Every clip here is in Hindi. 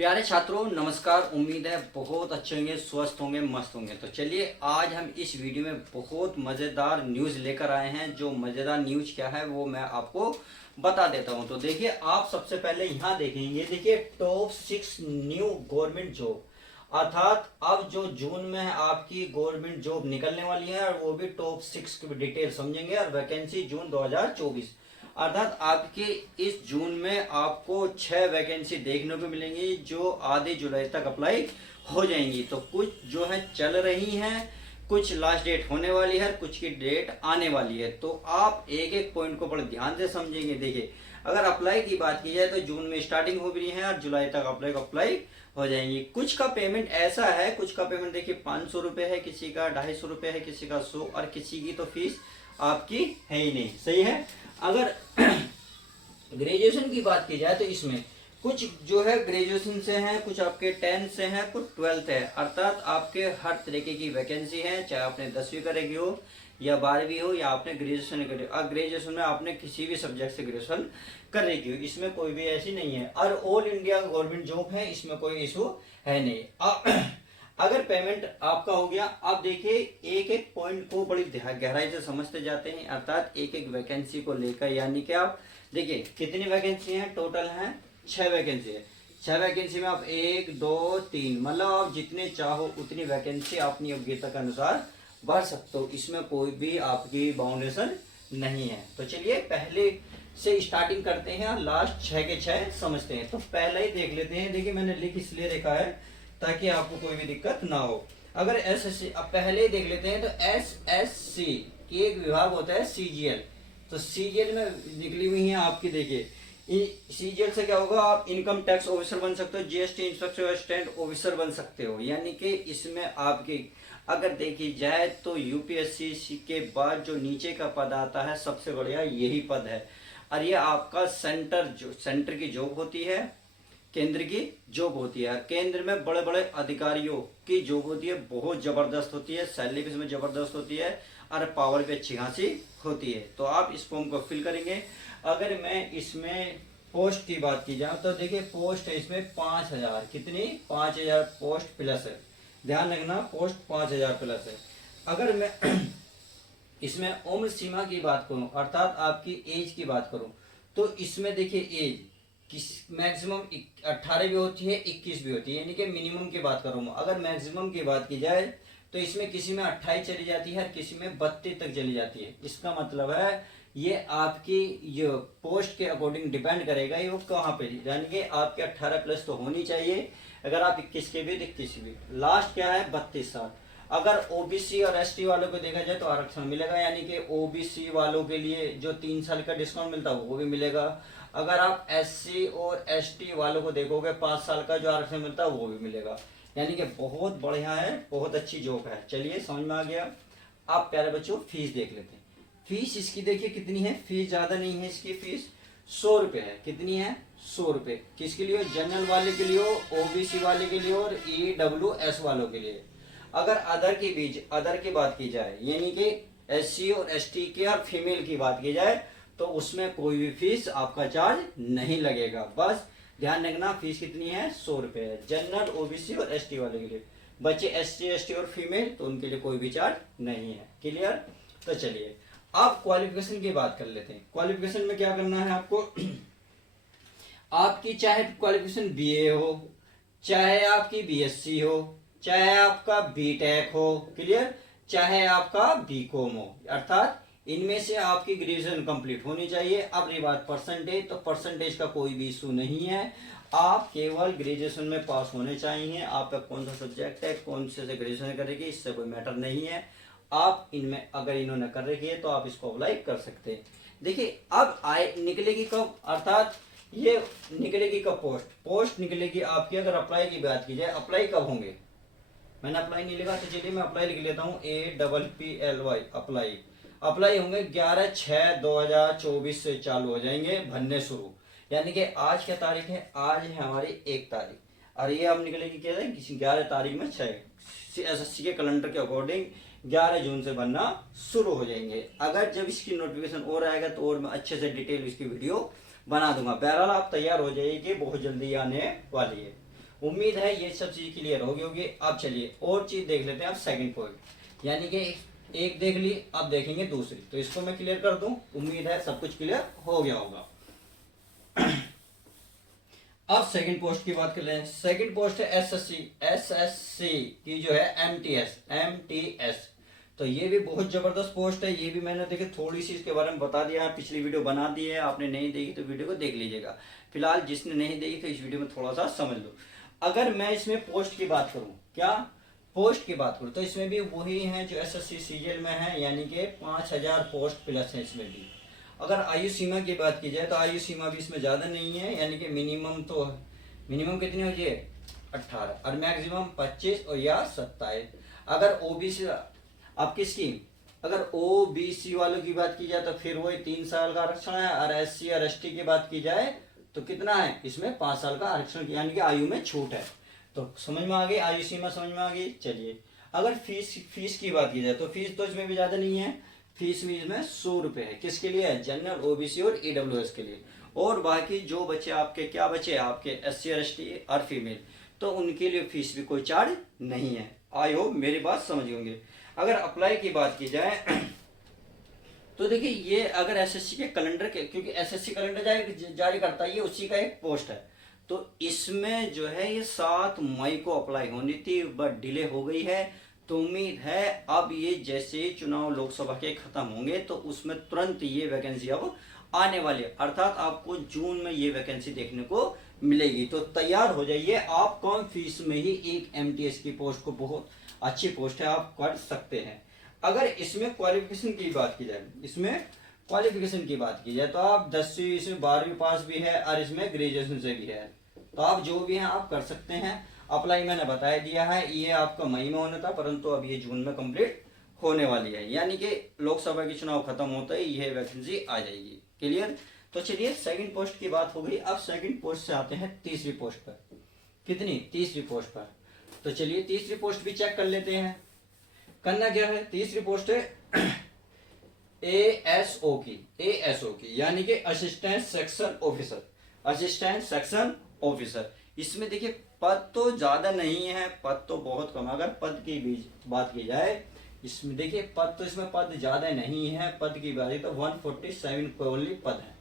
प्यारे छात्रों नमस्कार। उम्मीद है बहुत अच्छे होंगे, स्वस्थ होंगे, मस्त होंगे। तो चलिए आज हम इस वीडियो में बहुत मज़ेदार न्यूज़ लेकर आए हैं। जो मज़ेदार न्यूज़ क्या है वो मैं आपको बता देता हूं। तो देखिए, आप सबसे पहले यहाँ देखेंगे, देखिए टॉप 6 न्यू गवर्नमेंट जॉब, अर्थात अब जो जून में है आपकी गवर्नमेंट जॉब निकलने वाली है, और वो भी टॉप 6 की डिटेल समझेंगे। और वैकेंसी जून 2024, अर्थात आपके इस जून में आपको 6 वैकेंसी देखने को मिलेंगी जो आधे जुलाई तक अप्लाई हो जाएंगी। तो कुछ जो है चल रही हैं, कुछ लास्ट डेट होने वाली है, कुछ की डेट आने वाली है। तो आप एक एक पॉइंट को बड़े ध्यान से समझेंगे। देखिए, अगर अप्लाई की बात की जाए तो जून में स्टार्टिंग हो रही है और जुलाई तक अप्लाई हो जाएंगी। कुछ का पेमेंट ऐसा है, कुछ का पेमेंट देखिए 500 रुपये है, किसी का 250 रुपये है, किसी का 100, और किसी की तो फीस आपकी है ही नहीं। सही है। अगर ग्रेजुएशन की बात की जाए तो इसमें कुछ जो है ग्रेजुएशन से हैं, कुछ आपके 10th से हैं, कुछ 12th है, अर्थात आपके हर तरीके की वैकेंसी है। चाहे आपने 10वीं करेगी हो या 12वीं हो या आपने ग्रेजुएशन करी। अब ग्रेजुएशन में आपने किसी भी सब्जेक्ट से ग्रेजुएशन कर रही हो, इसमें कोई भी ऐसी नहीं है। और ऑल इंडिया गवर्नमेंट जॉब है, इसमें कोई इशू है नहीं। अगर पेमेंट आपका हो गया, आप देखिए एक एक पॉइंट को बड़ी गहराई से समझते जाते हैं, अर्थात एक एक वैकेंसी को लेकर। यानी कि आप देखिए कितनी वैकेंसी है, टोटल है 6 वैकेंसी है। 6 वैकेंसी में आप 1 2 3 मतलब आप जितने चाहो उतनी वैकेंसी अपनी योग्यता के अनुसार भर सकते हो। इसमें कोई भी आपकी बाउंडेशन नहीं है। तो चलिए पहले से स्टार्टिंग करते हैं और लास्ट 6 के 6 समझते हैं। तो पहले ही देख लेते हैं। देखिए मैंने लिख इसलिए रखा है ताकि आपको कोई भी दिक्कत ना हो। अगर एसएससी, अब पहले ही देख लेते हैं, तो एसएससी की एक विभाग होता है सीजीएल। तो सीजीएल में निकली हुई है आपकी, देखिए सीजीएल से क्या होगा, आप इनकम टैक्स ऑफिसर बन सकते हो, जीएसटी इंस्पेक्टर असिस्टेंट ऑफिसर बन सकते हो। यानी कि इसमें आपकी अगर देखी जाए तो यूपीएससी के बाद जो नीचे का पद आता है सबसे बढ़िया यही पद है। और ये आपका सेंटर की जॉब होती है, केंद्र की जॉब होती है। केंद्र में बड़े बड़े अधिकारियों की जॉब होती है, बहुत जबरदस्त होती है, सैलरी भी इसमें जबरदस्त होती है और पावर भी अच्छी खासी होती है। तो आप इस फॉर्म को फिल करेंगे। अगर मैं इसमें पोस्ट की बात की जाए तो देखिए पोस्ट है इसमें 5000, कितनी 5000 पोस्ट प्लस है। ध्यान रखना, पोस्ट 5000 प्लस है। अगर मैं इसमें उम्र सीमा की बात करूं, अर्थात आपकी एज की बात करूं, तो इसमें देखिए एज मैक्सिमम 18 भी होती है, 21 भी होती है। यानी कि मिनिमम की बात करूँ, अगर मैक्सिमम की बात की जाए तो इसमें किसी में 28 चली जाती है और किसी में 32 तक चली जाती है। इसका मतलब है ये आपकी ये पोस्ट के अकॉर्डिंग डिपेंड करेगा ये वो कहाँ पे। यानी कि आपके 18 प्लस तो होनी चाहिए, अगर आप 21 के भी 21 भी। लास्ट क्या है 32 साल। अगर ओबीसी और एसटी वालों को देखा जाए तो आरक्षण मिलेगा, यानी कि ओबीसी वालों के लिए जो 3 साल का डिस्काउंट मिलता है वो भी मिलेगा। अगर आप एससी और एसटी वालों को देखोगे 5 साल का जो आरक्षण मिलता है वो भी मिलेगा। यानी कि बहुत बढ़िया है, बहुत अच्छी जॉब है। चलिए समझ में आ गया। आप प्यारे बच्चों फीस देख लेते हैं। फीस इसकी देखिए कितनी है, फीस ज्यादा नहीं है, इसकी फीस 100 रुपये है। कितनी है 100 रुपये। किसके लिए, जनरल वाले के लिए, ओबीसी वाले के लिए और ईडब्ल्यूएस वालों के लिए। अगर अदर की बात की जाए, यानी कि एससी और एसटी की और फीमेल की बात की जाए, तो उसमें कोई भी फीस आपका चार्ज नहीं लगेगा। बस ध्यान रखना फीस कितनी है 100 रुपये है, जनरल ओबीसी और एसटी वाले के लिए। बच्चे एससी एसटी और फीमेल तो उनके लिए कोई भी चार्ज नहीं है। क्लियर। तो चलिए आप क्वालिफिकेशन की बात कर लेते हैं। क्वालिफिकेशन में क्या करना है आपको आपकी चाहे क्वालिफिकेशन बीए हो, चाहे आपकी बीएससी हो, चाहे आपका बीटेक हो, क्लियर, चाहे आपका बीकॉम हो, अर्थात इनमें से आपकी ग्रेजुएशन कंप्लीट होनी चाहिए। अब रही बात परसेंटेज, तो परसेंटेज का कोई भी इशू नहीं है। आप केवल ग्रेजुएशन में पास होने चाहिए। आपका कौन सा सब्जेक्ट है, कौन से ग्रेजुएशन करेगी, इससे कोई मैटर नहीं है। आप इनमें अगर इन्होंने कर रखी है तो आप इसको अप्लाई कर सकते हैं। देखिए अब निकलेगी कब, अर्थात ये निकलेगी कब, पोस्ट निकलेगी आपकी। अगर अप्लाई की बात की जाए, अप्लाई कब होंगे, मैंने अप्लाई नहीं लिखा तो चलिए मैं अप्लाई लिख लेता हूँ, APPLY अप्लाई होंगे 11/6/2024 से चालू हो जाएंगे भरने शुरू। यानी कि आज क्या तारीख है, आज है हमारी 1 तारीख, और ये अब निकलेगी क्या है 11 तारीख में 6 एसएससी के कैलेंडर के अकॉर्डिंग 11 जून से बनना शुरू हो जाएंगे। अगर जब इसकी नोटिफिकेशन और आएगा तो और मैं अच्छे से डिटेल इसकी वीडियो बना दूंगा। बहरहाल आप तैयार हो जाइए, बहुत जल्दी आने वाली है। उम्मीद है ये सब चीज क्लियर होगी। अब चलिए और चीज देख लेते हैं। अब सेकंड पॉइंट यानी कि एक देख ली, अब देखेंगे दूसरी। तो इसको मैं क्लियर कर दूं, उम्मीद है सब कुछ क्लियर हो गया होगा। अब सेकंड पोस्ट की बात कर लें। सेकंड पोस्ट है एसएससी की जो है एमटीएस। तो ये भी बहुत जबरदस्त पोस्ट है। ये भी मैंने देखिए थोड़ी सी इसके बारे में बता दिया है, पिछली वीडियो बना दी है। आपने नहीं देखी तो वीडियो को देख लीजिएगा। फिलहाल जिसने नहीं देखी तो इस वीडियो में थोड़ा सा समझ लो। अगर मैं इसमें पोस्ट की बात करूं, क्या पोस्ट की बात करूं, तो इसमें भी वही है जो एसएससी सीजीएल में है, यानी कि 5000 पोस्ट प्लस है इसमें भी। अगर आयु सीमा की बात की जाए तो आयु सीमा भी इसमें ज़्यादा नहीं है, यानी कि मिनिमम कितनी हो जाए 18 और मैक्सिमम 25 और या 27। अगर ओबीसी आप किसकी, अगर ओबीसी वालों की बात की जाए तो फिर वही 3 साल का आरक्षण है। और एससी और एसटी की बात की जाए तो कितना है इसमें 5 साल का आरक्षण, यानी कि आयु में छूट है। तो समझ में आ गई, आयु सीमा समझ में आ गई। चलिए अगर फीस की बात की जाए तो फीस तो इसमें भी ज्यादा नहीं है। फीस भी इसमें 100 रुपए है। किसके लिए है, जनरल, ओबीसी और ईडब्ल्यूएस के लिए। और बाकी जो बच्चे आपके क्या बचे आपके एससी और एसटी और फीमेल, तो उनके लिए फीस भी कोई चार्ज नहीं है। आई होप मेरी बात समझ होंगे। अगर अप्लाई की बात की जाए तो देखिए ये अगर एसएससी के कैलेंडर के, क्योंकि एसएससी कैलेंडर जारी करता है, ये उसी का एक पोस्ट है। तो इसमें जो है ये 7 मई को अप्लाई होनी थी, बट डिले हो गई है। तो उम्मीद है अब ये जैसे चुनाव लोकसभा के खत्म होंगे तो उसमें तुरंत ये वैकेंसी अब आने वाली है, अर्थात आपको जून में ये वैकेंसी देखने को मिलेगी। तो तैयार हो जाइए, आप कम फीस में ही एक एमटीएस की पोस्ट को, बहुत अच्छी पोस्ट है, आप कर सकते हैं। अगर इसमें क्वालिफिकेशन की बात की जाए, तो आप 10वीं से 12वीं पास भी है और इसमें ग्रेजुएशन से भी है। तो आप जो भी हैं आप कर सकते हैं। अप्लाई मैंने बता दिया है, ये आपका मई में होना था परंतु अब ये जून में कंप्लीट होने वाली है, यानी कि लोकसभा की चुनाव खत्म होते ही यह वैकेंसी आ जाएगी। क्लियर। तो चलिए सेकंड पोस्ट की बात हो गई। अब सेकंड पोस्ट से आते हैं तीसरी पोस्ट पर। कितनी, तीसरी पोस्ट पर। तो चलिए तीसरी पोस्ट भी चेक कर लेते हैं। करना क्या है, तीसरी पोस्ट है एएसओ की, यानी कि असिस्टेंट सेक्शन ऑफिसर। इसमें देखिए पद तो ज्यादा नहीं है, पद तो बहुत कम। अगर पद की भी बात की जाए, इसमें देखिए पद ज्यादा नहीं है। पद की बात है तो 147 ओनली पद है।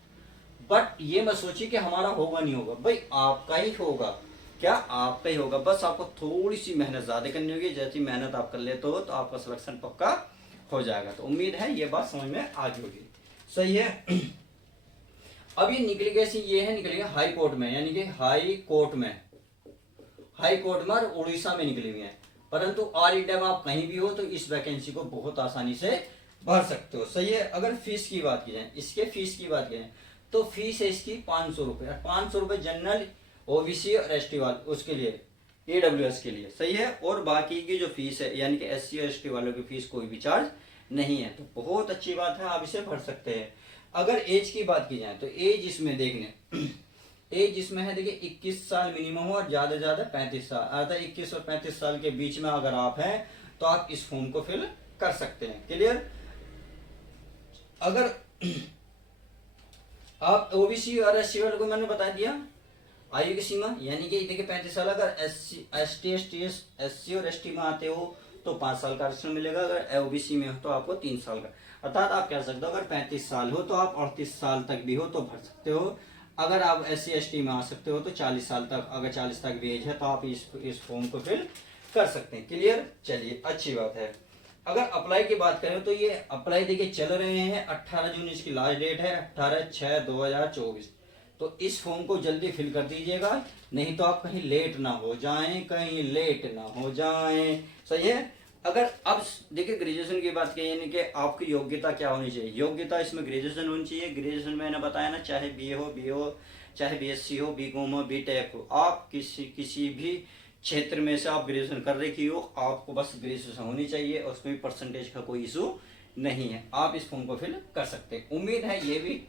बट ये मत सोचिए कि हमारा होगा नहीं होगा, भाई आपका ही होगा। क्या, आपका ही होगा। बस आपको थोड़ी सी मेहनत ज्यादा करनी होगी। जैसी मेहनत आप कर लेते हो तो आपका सिलेक्शन पक्का हो जाएगा। तो उम्मीद है ये बात समझ में आ गई होगी। सही है। अब ये निकली कैसी, ये है निकली हाई कोर्ट में, यानी कि हाई कोर्ट में और उड़ीसा में निकली हुई है। परंतु ऑल इंडिया में आप कहीं भी हो तो इस वैकेंसी को बहुत आसानी से भर सकते हो। सही है। अगर फीस की बात की जाए, इसके फीस की बात करें तो फीस है इसकी 500 रुपए। 500 रुपए जनरल, ओबीसी और एसटी वाले उसके लिए, ईडब्ल्यूएस के लिए। सही है। और बाकी की जो फीस है यानी कि एससी और एसटी वालों की फीस कोई भी चार्ज नहीं है। तो बहुत अच्छी बात है, आप इसे भर सकते हैं। अगर एज की बात की जाए तो एज इसमें देखने एज इसमें है देखिए 21 साल मिनिमम हो और ज्यादा से ज्यादा 35 साल, अर्थात 21 और 35 साल के बीच में अगर आप हैं तो आप इस फॉर्म को फिल कर सकते हैं। क्लियर। अगर आप ओबीसी और एससी वालों को मैंने बता दिया आयु की सीमा, यानी कि देखिए 35 साल। अगर एससी और एसटी में आते हो तो 5 साल का आरक्षण मिलेगा। अगर ओबीसी में हो तो आपको 3 साल का, अर्थात आप कह सकते हो अगर 35 साल हो तो आप 38 साल तक भी हो तो भर सकते हो। अगर आप एससी एसटी में आ सकते हो तो 40 साल तक, अगर 40 तक भी एज है तो आप इस फॉर्म को फिल कर सकते हैं। क्लियर। चलिए अच्छी बात है। अगर अप्लाई की बात करें तो ये अप्लाई देखिए चल रहे हैं। 18 जून इसकी लास्ट डेट है, 18/6/2024। तो इस फॉर्म को जल्दी फिल कर दीजिएगा, नहीं तो आप कहीं लेट ना हो जाएं। सही है। अगर अब देखिए ग्रेजुएशन की बात करें, यानी कि आपकी योग्यता क्या होनी चाहिए। योग्यता इसमें ग्रेजुएशन होनी चाहिए। ग्रेजुएशन में मैंने बताया ना, चाहे बीए हो, चाहे बीएससी हो, बीकॉम हो, बीटेक हो, आप किसी भी क्षेत्र में से आप ग्रेजुएशन कर रखी हो, आपको बस ग्रेजुएशन होनी चाहिए। उसमें भी परसेंटेज का कोई इशू नहीं है, आप इस फॉर्म को फिल कर सकते हैं। उम्मीद है ये भी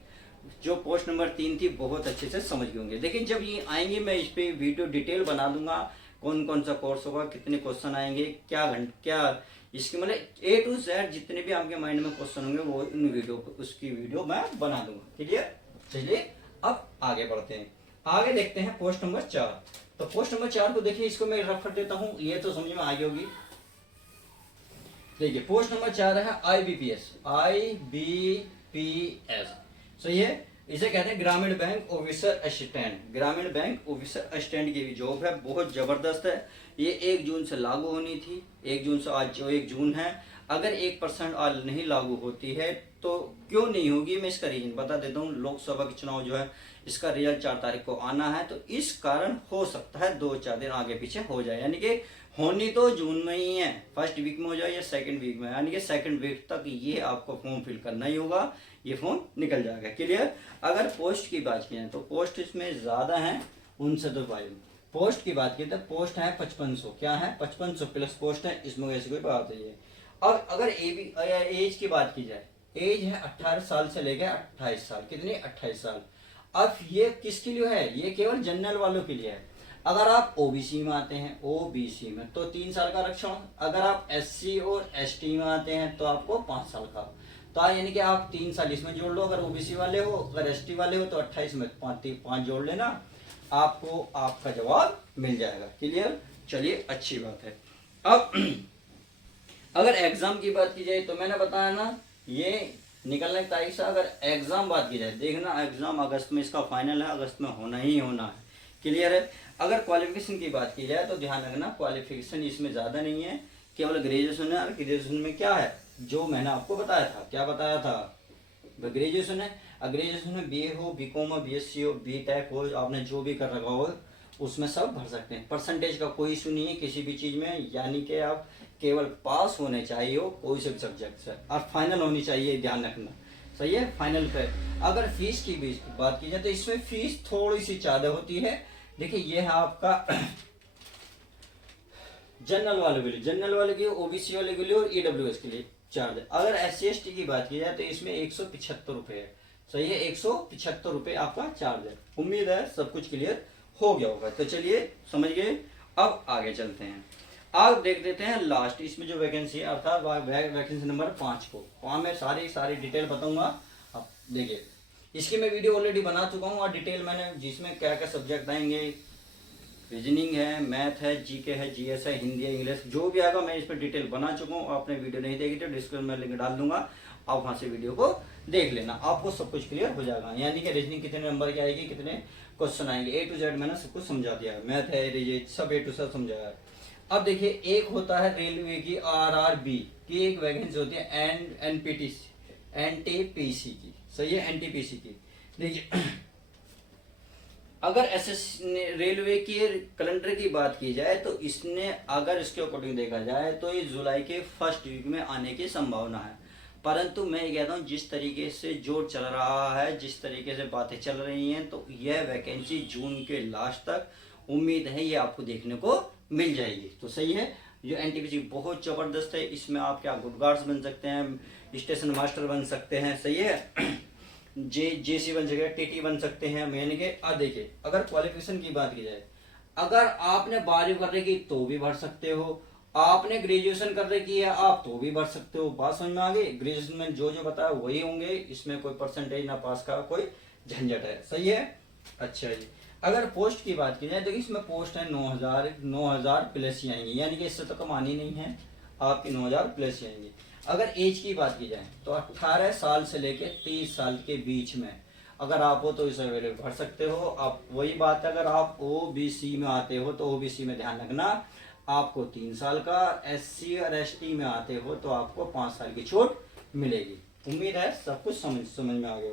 जो पोस्ट नंबर 3 थी बहुत अच्छे से समझ गए होंगे। देखिए जब ये आएंगे मैं इस पे वीडियो डिटेल बना दूंगा, कौन कौन सा कोर्स होगा, कितने क्वेश्चन आएंगे, क्या इसके मतलब A to Z जितने भी आपके माइंड में क्वेश्चन होंगे वो उसकी वीडियो मैं बना दूंगा। क्लियर। चलिए अब आगे बढ़ते हैं। आगे देखते हैं पोस्ट नंबर 4। तो पोस्ट नंबर 4 को देखिए, इसको मैं रफ कर देता हूँ, ये तो समझ में आ गई होगी। देखिए पोस्ट नंबर 4 है IBPS, IBPS सही है। इसे कहते हैं ग्रामीण बैंक ऑफिसर असिस्टेंट। ग्रामीण बैंक ऑफिसर असिस्टेंट की भी जॉब है, बहुत जबरदस्त है। ये 1 जून से लागू होनी थी, 1 जून से, आज जो 1 जून है। अगर 1% आज नहीं लागू होती है तो क्यों नहीं होगी, मैं इसका रीजन बता देता हूँ। लोकसभा के चुनाव जो है इसका रिजल्ट 4 तारीख को आना है, तो इस कारण हो सकता है 2-4 दिन आगे पीछे हो जाए, यानी कि होनी तो जून में ही है, फर्स्ट वीक में हो जाए या सेकंड वीक में, यानी कि सेकंड वीक तक ये आपको फॉर्म फिल करना ही होगा, ये फॉर्म निकल जाएगा। क्लियर। अगर पोस्ट की बात की जाए तो पोस्ट इसमें ज्यादा है, 59 पोस्ट की बात की तो पोस्ट है 5500। क्या है? 5500 प्लस पोस्ट है, इसमें ऐसी कोई बात नहीं है। अब अगर एज की बात की जाए, एज है 18 साल से लेकर 28 साल। कितनी? 28 साल। अब ये किसके लिए है? ये केवल जनरल वालों के लिए है। अगर आप ओबीसी में आते हैं, ओबीसी में तो 3 साल का आरक्षण। अगर आप एससी और एसटी में आते हैं तो आपको 5 साल का। तो यानी कि आप 3 साल इसमें जोड़ लो अगर ओबीसी वाले हो, अगर एसटी वाले हो तो 28 में 5 जोड़ लेना, आपको आपका जवाब मिल जाएगा। क्लियर। चलिए अच्छी बात है। अब अगर एग्जाम की बात की जाए तो मैंने बताया ना, ये निकलने की तारीख से अगर एग्जाम बात की जाए, देखना एग्जाम अगस्त में इसका फाइनल है, अगस्त में होना ही होना है। क्लियर है। अगर क्वालिफिकेशन की बात की जाए तो ध्यान रखना, क्वालिफिकेशन इसमें ज्यादा नहीं है, केवल ग्रेजुएशन है। और ग्रेजुएशन में क्या है, जो मैंने आपको बताया था, क्या बताया था, ग्रेजुएशन है। ग्रेजुएशन में बीए हो, बीकॉम हो, बीएससी हो, बीटेक हो, आपने जो भी कर रखा हो उसमें सब भर सकते हैं। परसेंटेज का कोई इशू नहीं है किसी भी चीज में, यानी कि आप केवल पास होने चाहिए हो कोई से सब्जेक्ट से, और फाइनल होनी चाहिए, ध्यान रखना। सही है। फाइनल पे अगर फीस की भी बात की जाए तो इसमें फीस थोड़ी सी ज्यादा होती है। देखिए ये है आपका जनरल वाले के लिए, जनरल वाले के लिए, ओबीसी वाले के लिए और ईडब्ल्यूएस के लिए चार्ज है। अगर SC ST की बात की जाए तो इसमें 175 रुपए है। सही है, 175 रुपए आपका चार्ज है। उम्मीद है सब कुछ क्लियर हो गया होगा। तो चलिए समझ गए, अब आगे चलते हैं। अब देख देते हैं लास्ट इसमें जो वैकेंसी है, अर्थात वैकेंसी नंबर 5 को। वहां मैं सारी डिटेल बताऊंगा। अब देखिए इसकी मैं वीडियो ऑलरेडी बना चुका हूँ, और डिटेल मैंने जिसमें क्या क्या सब्जेक्ट आएंगे, रीजनिंग है, मैथ है, जीके है, जीएस है, हिंदी है, इंग्लिश, जो भी आएगा मैं इस पर डिटेल बना चुका हूँ। आपने वीडियो नहीं देखी तो डिस्क्रिप्शन में लिंक डाल दूंगा, आप वहां से वीडियो को देख लेना, आपको सब कुछ क्लियर हो जाएगा। यानी कि रीजनिंग कितने नंबर की आएगी, कितने क्वेश्चन आएंगे, A to Z मैंने सब कुछ समझा दिया है। मैथ है, रीजनिंग सब A to Z समझाया है। अब देखिए एक होता है रेलवे की RRB की एक वैकेंसी होती है, NTPC की। सही है, NTPC की। देखिए अगर रेलवे की कैलेंडर की बात की जाए तो इसने, अगर इसके अकॉर्डिंग देखा जाए तो ये जुलाई के फर्स्ट वीक में आने की संभावना है। परंतु मैं ये कहता हूँ जिस तरीके से जोर चल रहा है, जिस तरीके से बातें चल रही हैं, तो यह वैकेंसी जून के लास्ट तक उम्मीद है ये आपको देखने को मिल जाएगी। तो सही है, जो एनटीपीसी बहुत जबरदस्त है। इसमें आप क्या गुड गार्ड्स बन सकते हैं, स्टेशन मास्टर बन सकते हैं। सही है, जेसी बन सकते हैं, टीटी बन सकते हैं। मैंने के देखिए अगर क्वालिफिकेशन की बात की जाए, अगर आपने 12वीं कर रखी तो भी भर सकते हो, आपने ग्रेजुएशन कर रखी है आप तो भी भर सकते हो। बात समझ में आ गई। ग्रेजुएशन में जो जो बताया वही होंगे, इसमें कोई परसेंटेज ना पास का कोई झंझट है। सही है। अच्छा जी, अगर पोस्ट की बात की जाए तो इसमें पोस्ट है 9000 प्लस ही आएंगी, यानी कि इससे तो कम आनी नहीं है, आपकी 9000 प्लस ही आएंगी। अगर एज की बात की जाए तो 18 साल से लेके 30 साल के बीच में अगर आप हो तो इसे भर सकते हो आप। वही बात है, अगर आप ओबीसी में आते हो तो ओबीसी में ध्यान रखना आपको 3 साल का, एससी और एसटी में आते हो तो आपको 5 साल की छूट मिलेगी। उम्मीद है सब कुछ समझ में आ गया।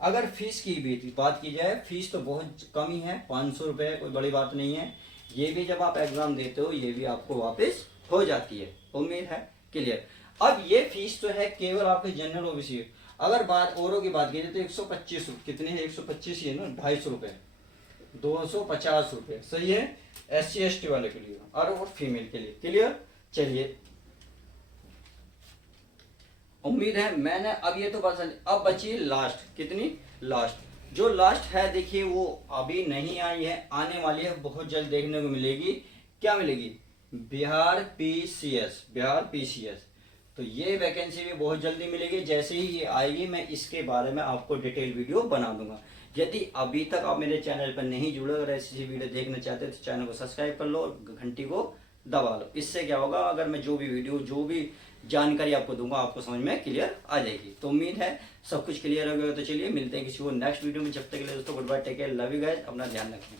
अगर फीस की भी बात की जाए, फीस तो बहुत कम ही है, 500 रुपये, कोई बड़ी बात नहीं है। ये भी जब आप एग्जाम देते हो ये भी आपको वापस हो जाती है। उम्मीद है क्लियर। अब ये फीस तो है केवल आपके जनरल ओबीसी। अगर बात औरों की बात की जाए तो 125 कितने है, 125 ही है ना, 250 रुपये, 250 रुपये। सही है, SC ST वाले के लिए और फीमेल के लिए। क्लियर। चलिए उम्मीद है मैंने अब ये तो बस, अब बची लास्ट, कितनी लास्ट, जो लास्ट है देखिए वो अभी नहीं आई है, आने वाली है, बहुत जल्द देखने को मिलेगी। क्या मिलेगी? बिहार PCS। तो ये वैकेंसी भी बहुत जल्दी मिलेगी। जैसे ही ये आएगी मैं इसके बारे में आपको डिटेल वीडियो बना दूंगा। यदि अभी तक आप मेरे चैनल पर नहीं जुड़े और ऐसी वीडियो देखना चाहते हो तो चैनल को सब्सक्राइब कर लो और घंटी को दबा लो। इससे क्या होगा, अगर मैं जो भी वीडियो जो भी जानकारी आपको दूंगा आपको समझ में क्लियर आ जाएगी। तो उम्मीद है सब कुछ क्लियर हो गया। तो चलिए मिलते हैं किसी को नेक्स्ट वीडियो में। जब तक के लिए दोस्तों good bye, take care, love you guys, अपना ध्यान रखें।